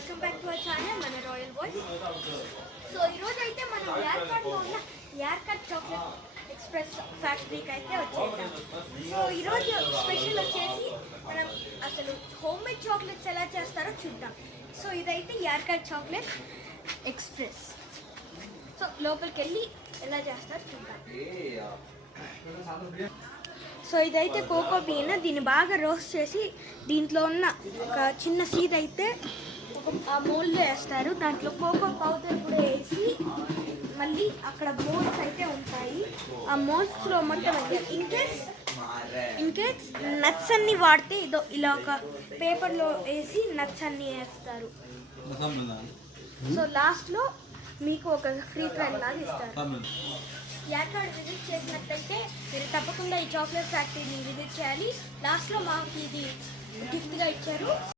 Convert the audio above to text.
Welcome back to our channel మన royal boys. So ఈరోజు అయితే మనం యార్కట్లో ఉన్న యార్కట్ చాక్లెట్ ఎక్స్ప్రెస్ ఫ్యాక్టరీకి అయితే వచ్చేసాం. సో ఈరోజు స్పెషల్ వచ్చేసి మనం అసలు హోమ్ మేడ్ చాక్లెట్స్ ఎలా చేస్తారో చూద్దాం. సో ఇదైతే యార్కట్ చాక్లెట్ ఎక్స్ప్రెస్. సో లోపలికి వెళ్ళి ఎలా చేస్తారో చూద్దాం. సో ఇదైతే కోకో బీన్, దీన్ని బాగా రోస్ట్ చేసి దీంట్లో ఉన్న ఒక చిన్న సీడ్ అయితే ఆ మోల్డ్లో వేస్తారు. దాంట్లో కోకో పౌడర్ కూడా వేసి మళ్ళీ అక్కడ మోల్డ్స్ అయితే ఉంటాయి. ఆ మోల్డ్స్లో మొత్తం ఇన్ కేస్ నట్స్ అన్ని వాడితే ఇదో ఇలా ఒక పేపర్లో వేసి నట్స్ అన్ని వేస్తారు. సో లాస్ట్లో మీకు ఒక ఫ్రీ ట్రయల్ లాగా ఇస్తారు. యార్కట్ విజిట్ చేసినట్టయితే మీరు తప్పకుండా ఈ చాక్లెట్ ఫ్యాక్టరీని విజిట్ చేయాలి. లాస్ట్లో మాకు ఇది గిఫ్ట్గా ఇచ్చారు.